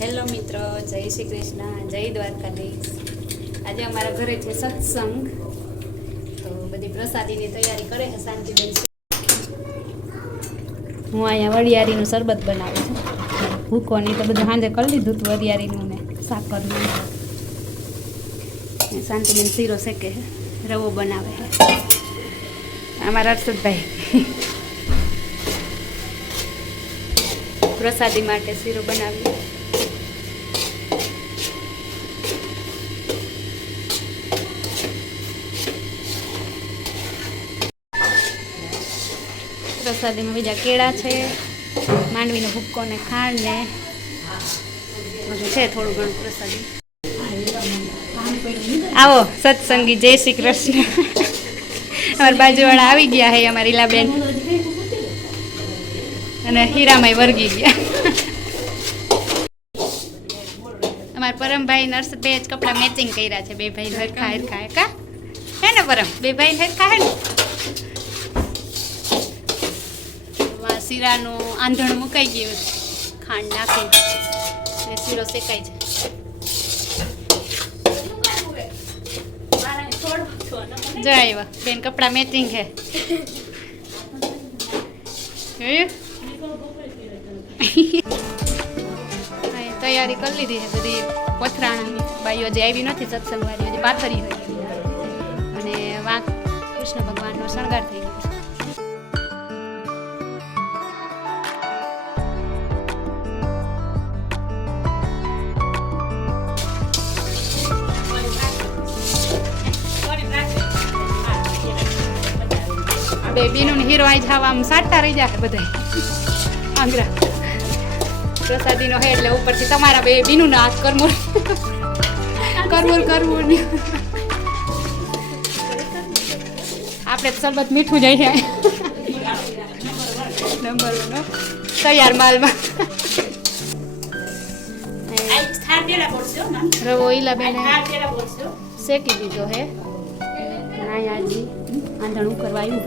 Hello મિત્રો, જય શ્રી કૃષ્ણ, જય દ્વારકાધીશ. આજે અમારા ઘરે છે સત્સંગ. તો બધી પ્રસાદીની તૈયારી કરે છે, શાંતિબેન. હું અહીંયા વરિયાળીનું શરબત બનાવું છું. ભૂકોની તો બધું સાંજે કરી લીધું હતું, વરિયાળીનું ને ને શાંતિબેન શીરો શેકે રવો બનાવે અમારા હર્ષદભાઈ પ્રસાદી માટે શીરો બનાવી પ્રસાદીમાં બીજા કેળા છે, માંડવીનો ભૂક્કો ને ખાંડ ને છે થોડું ઘણું પ્રસાદી. આવો, સત્સંગી, જય શ્રી કૃષ્ણ. અમારી બાજુવાળા આવી ગયા હે, અમારી લીલાબેન અને હીરામાઈ વર્ગી ગયા. અમારા પરમભાઈ નર્સ બે જ કપડાં મેચિંગ કર્યા છે, બે ભાઈ હરખા હરખા કા? હે ને પરમ? બે ભાઈ હરખા હે ને વા શીરાનું આંધણ મુકાઈ ગયું ખાંડ નાખી. ને શીરો શેકાય છે જય આવ્યા બેન કપડાં મેચિંગ જોયું તૈયારી કરી લીધી છે બધી પથરાણાની. બાઈઓ જે આવી નથી સત્સંગ વાળી હજી પાથરી હોય. અને વાંક કૃષ્ણ ભગવાનનો શણગાર થઈ ગયો છે. બે બીનું હીરો આઈ જાવ આમ સાટતા રહી જાય બધા આંગરા પ્રસાદીનો હે એટલે ઉપરથી તમારા બે બીનું ના હાથ કરમુર. કરમુર કરમુર. આપણે સરબત મીઠું જઈએ નંબર વન તૈયાર માલમાં. રવો ઈલા બેને. શેકી દીધો હે. અહીંયા આંધણું કરવા આવ્યું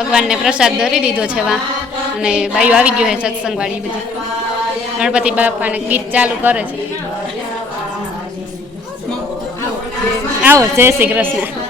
ભગવાનને પ્રસાદ ધરી દીધો છે વા અને બાયું આવી ગયું છે સત્સંગવાળી બધી. ગણપતિ બાપાને ગીત ચાલુ કરે છે. આવો, જય શ્રી કૃષ્ણ.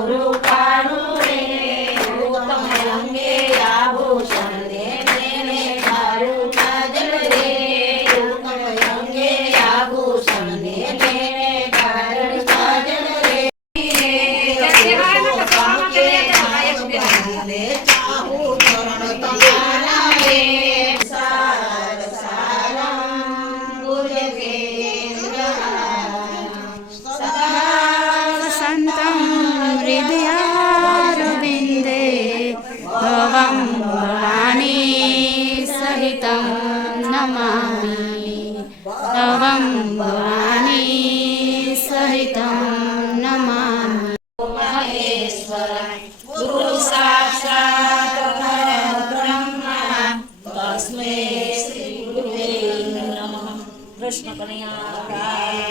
કૃષ્ણ કનૈયા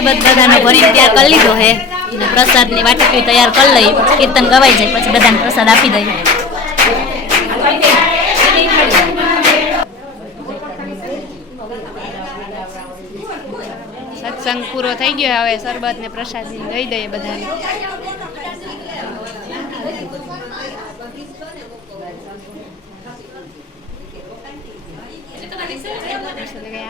શરબત બધાનો ભરીને તૈયાર કરી લીધો હે. અને પ્રસાદની વાટકી તૈયાર કરી લઈ, કીર્તન ગવાઈ જાય, પછી બધાને પ્રસાદ આપી દઈએ. સત્સંગ પૂરો થઈ ગયો, હવે શરબત ને પ્રસાદી દઈ દઈએ બધાને એટલે કઈ હાથમાં દીધું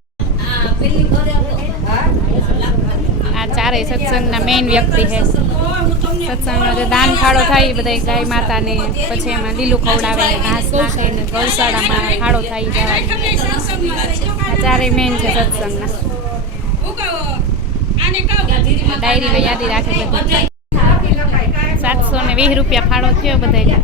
આ ચારેય સત્સંગના મેઇન વ્યક્તિ છે. સત્સંગનો જે દાન ફાળો થાય એ બધા ગાય માતાને, પછી એમાં લીલું ખવડાવે ને ઘાસ નાખે ને ગૌશાળામાં ફાળો થાય ઈ આ ચારેય મેઇન છે સત્સંગના. ડાયરીમાં યાદી રાખે બધું. સાતસો ને વીસ રૂપિયા ફાળો થયો બધા